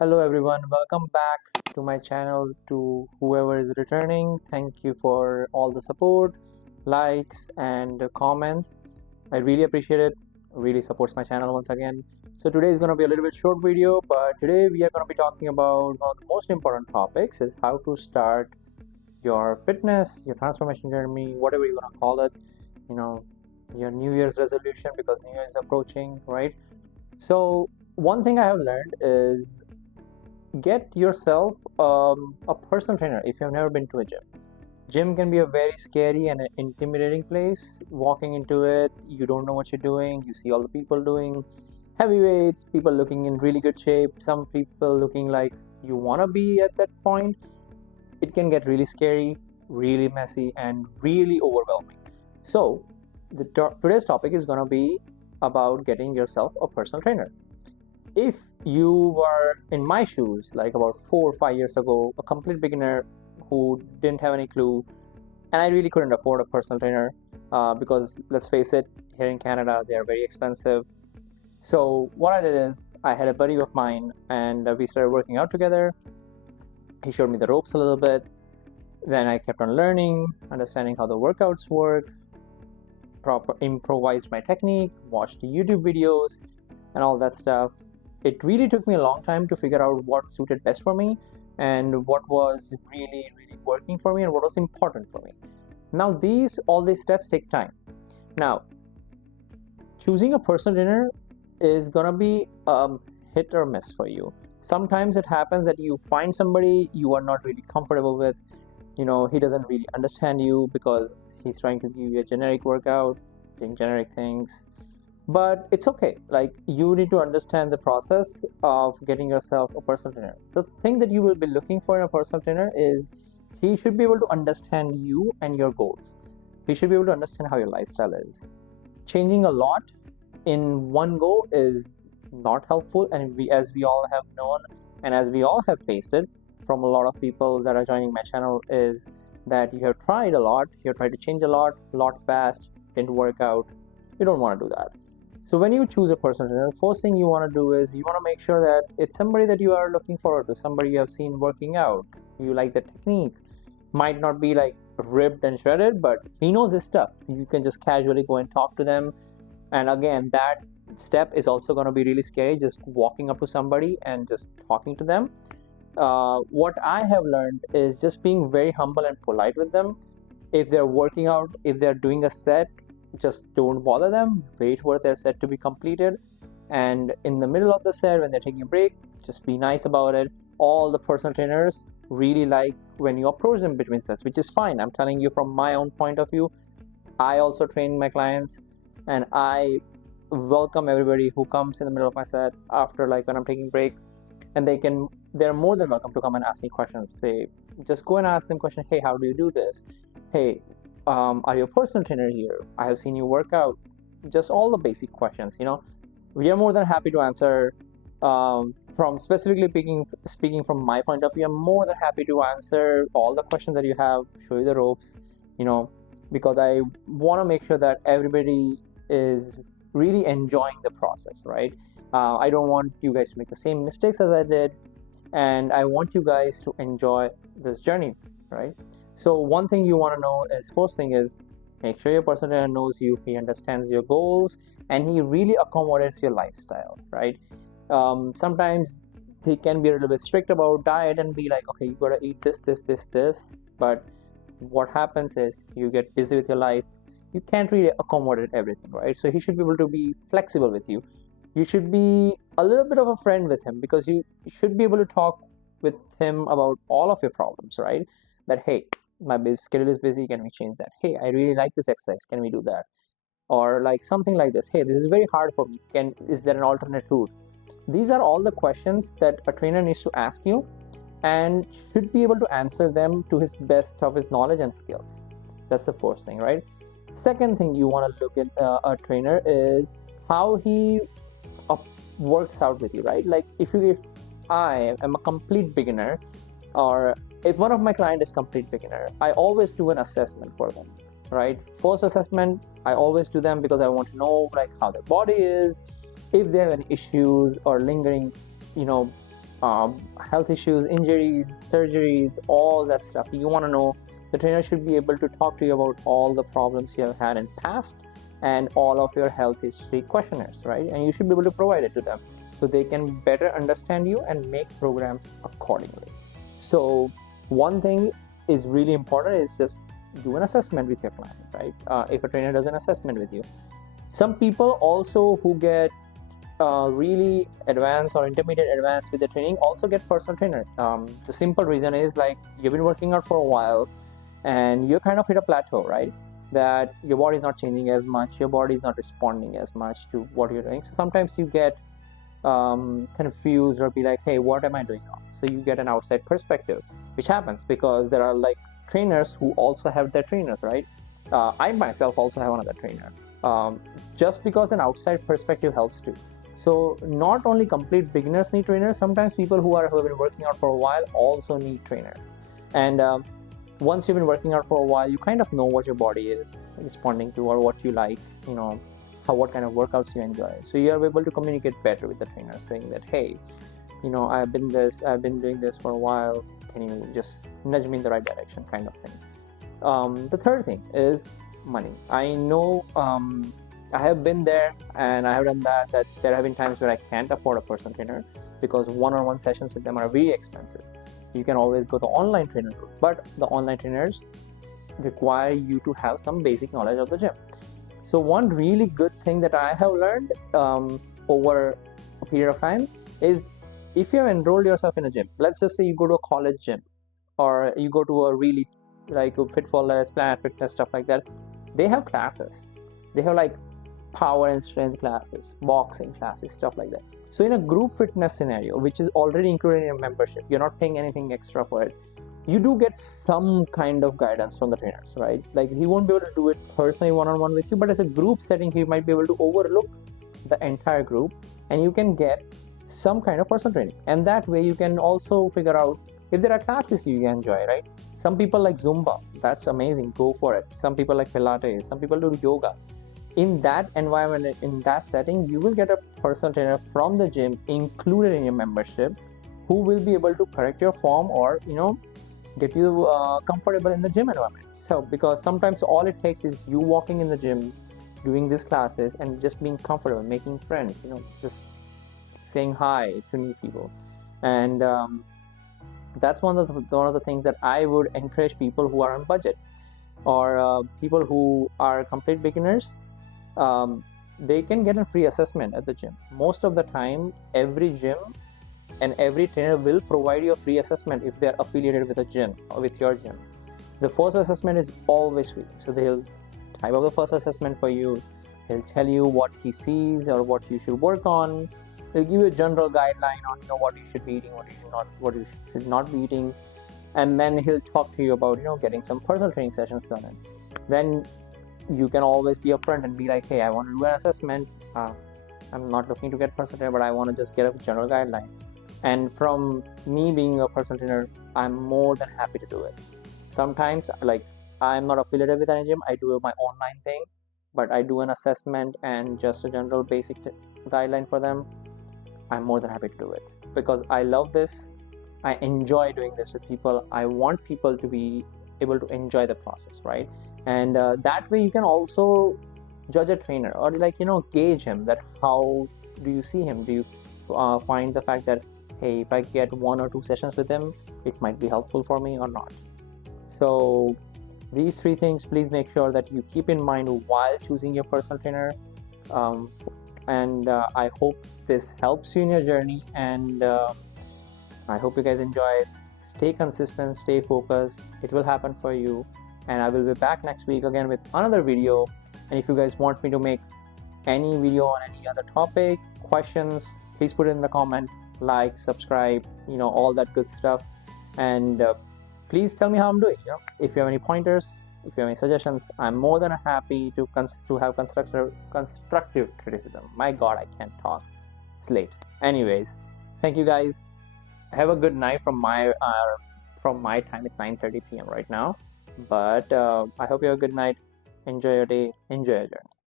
Hello everyone, welcome back to my channel. To whoever is returning, thank you for all the support, likes, and comments. I really appreciate it. Really supports my channel once again. So today is going to be a little bit short video, but today we are going to be talking about one of the most important topics is how to start your fitness, your transformation journey, whatever you want to call it. You know, your New Year's resolution because New Year is approaching, right? So one thing I have learned is get yourself a personal trainer if you've never been to a gym. Gym can be a very scary and intimidating place. Walking into it, you don't know what you're doing. You see all the people doing heavy weights, people looking in really good shape, some people looking like you want to be at that point. It can get really scary, really messy, and really overwhelming. So today's topic is going to be about getting yourself a personal trainer. If you were in my shoes, like about 4 or 5 years ago, a complete beginner who didn't have any clue, and I really couldn't afford a personal trainer because let's face it, here in Canada, they are very expensive. So what I did is I had a buddy of mine and we started working out together. He showed me the ropes a little bit. Then I kept on learning, understanding how the workouts work, improvised my technique, watched YouTube videos, and all that stuff. It really took me a long time to figure out what suited best for me and what was really working for me and what was important for me. Now all these steps takes time. Now choosing a personal trainer is gonna be hit or miss for you. Sometimes it happens that you find somebody you are not really comfortable with. He doesn't really understand you because he's trying to give you a generic workout, doing generic things. But it's okay. Like, you need to understand the process of getting yourself a personal trainer. The thing that you will be looking for in a personal trainer is he should be able to understand you and your goals. He should be able to understand how your lifestyle is. Changing a lot in one go is not helpful, and as we all have known and as we all have faced it from a lot of people that are joining my channel, is that you have tried a lot, you have tried to change a lot fast, didn't work out. You don't want to do that. So when you choose a personal trainer, the first thing you want to do is you want to make sure that it's somebody that you are looking forward to, somebody you have seen working out, you like the technique. Might not be like ripped and shredded, but he knows his stuff. You can just casually go and talk to them. And again, that step is also going to be really scary, just walking up to somebody and just talking to them. What I have learned is just being very humble and polite with them. If they're working out, if they're doing a set, just don't bother them. Wait for their set to be completed, and in the middle of the set when they're taking a break, just be nice about it. All the personal trainers really like when you approach them between sets, which is fine. I'm telling you from my own point of view. I also train my clients, and I welcome everybody who comes in the middle of my set after, like, when I'm taking break, and they're more than welcome to come and ask me questions. Say, just go and ask them questions. Hey, how do you do this? Hey, are you a personal trainer here? I have seen you work out. Just all the basic questions. We are more than happy to answer. From specifically speaking from my point of view, I'm more than happy to answer all the questions that you have, show you the ropes, because I want to make sure that everybody is really enjoying the process, right? I don't want you guys to make the same mistakes as I did, and I want you guys to enjoy this journey, right? So one thing you want to know is, first thing is, make sure your personal trainer knows you, he understands your goals, and he really accommodates your lifestyle, right? Sometimes he can be a little bit strict about diet and be like, okay, you gotta eat this, but what happens is you get busy with your life, you can't really accommodate everything, right? So he should be able to be flexible with you. You should be a little bit of a friend with him, because you should be able to talk with him about all of your problems, right? That, hey, my schedule is busy, can we change that? Hey, I really like this exercise, can we do that? Or like something like this, hey, this is very hard for me, is there an alternate route? These are all the questions that a trainer needs to ask you, and should be able to answer them to his best of his knowledge and skills. That's the first thing, right? Second thing you want to look at a trainer is how he works out with you, right? Like, if I am a complete beginner, or if one of my client is complete beginner, I always do an assessment for them, right? First assessment, I always do them because I want to know, like, how their body is, if they have any issues or lingering, health issues, injuries, surgeries, all that stuff. You want to know, the trainer should be able to talk to you about all the problems you have had in past and all of your health history questionnaires, right? And you should be able to provide it to them so they can better understand you and make programs accordingly. So one thing is really important is just do an assessment with your client, right? If a trainer does an assessment with you. Some people also who get really advanced or intermediate advanced with the training also get personal trainer. The simple reason is like you've been working out for a while and you kind of hit a plateau, right? That your body is not changing as much, your body is not responding as much to what you're doing. So sometimes you get confused or be like, hey, what am I doing wrong? So you get an outside perspective, which happens because there are like trainers who also have their trainers, right? I myself also have another trainer. Just because an outside perspective helps too. So not only complete beginners need trainers, sometimes people who have been working out for a while also need trainer. And once you've been working out for a while, you kind of know what your body is responding to or what you like, you know, what kind of workouts you enjoy. So you are able to communicate better with the trainer, saying that, hey, you know, I've been doing this for a while. Can you just nudge me in the right direction, kind of thing. The third thing is money. I know I have been there and I have done that there have been times where I can't afford a personal trainer because one-on-one sessions with them are very expensive. You can always go the online trainer route, but the online trainers require you to have some basic knowledge of the gym. So one really good thing that I have learned over a period of time is if you have enrolled yourself in a gym, let's just say you go to a college gym or you go to a really like Fit4Less, Planet Fitness, stuff like that, they have classes. They have like power and strength classes, boxing classes, stuff like that. So in a group fitness scenario, which is already included in your membership, you're not paying anything extra for it. You do get some kind of guidance from the trainers, right? Like he won't be able to do it personally one-on-one with you, but as a group setting, he might be able to overlook the entire group and you can get some kind of personal training. And that way you can also figure out if there are classes you enjoy, right? Some people like Zumba, that's amazing, go for it. Some people like Pilates, some people do yoga. In that environment, in that setting, you will get a personal trainer from the gym included in your membership who will be able to correct your form or, you know, get you comfortable in the gym environment. So because sometimes all it takes is you walking in the gym, doing these classes and just being comfortable, making friends, you know, just saying hi to new people. And that's one of the things that I would encourage people who are on budget or people who are complete beginners. They can get a free assessment at the gym. Most of the time, every gym and every trainer will provide you a free assessment if they're affiliated with a gym or with your gym. The first assessment is always free. So they'll type up the first assessment for you. He'll tell you what he sees or what you should work on. He'll give you a general guideline on, you know, what you should be eating, what you should not be eating, and then he'll talk to you about, you know, getting some personal training sessions done. And then you can always be upfront and be like, hey, I want to do an assessment. I'm not looking to get personal trainer, but I want to just get a general guideline. And from me being a personal trainer, I'm more than happy to do it. Sometimes, like, I'm not affiliated with any gym. I do my online thing, but I do an assessment and just a general basic guideline for them. I'm more than happy to do it because I love this. I enjoy doing this with people. I want people to be able to enjoy the process, right? And that way you can also judge a trainer or, like, you know, gauge him, that how do you see him? Do you find the fact that, hey, if I get 1 or 2 sessions with him, it might be helpful for me or not? So these 3 things, please make sure that you keep in mind while choosing your personal trainer. I hope this helps you in your journey, and I hope you guys enjoy it. Stay consistent, stay focused. It will happen for you. And I will be back next week again with another video. And if you guys want me to make any video on any other topic, questions, please put it in the comment, like, subscribe, you know, all that good stuff. And please tell me how I'm doing. You know, if you have any pointers, if you have any suggestions, I'm more than happy to have constructive criticism. My God, I can't talk. It's late. Anyways, thank you guys. Have a good night from my time. It's 9:30 p.m. right now. But I hope you have a good night. Enjoy your day. Enjoy your journey.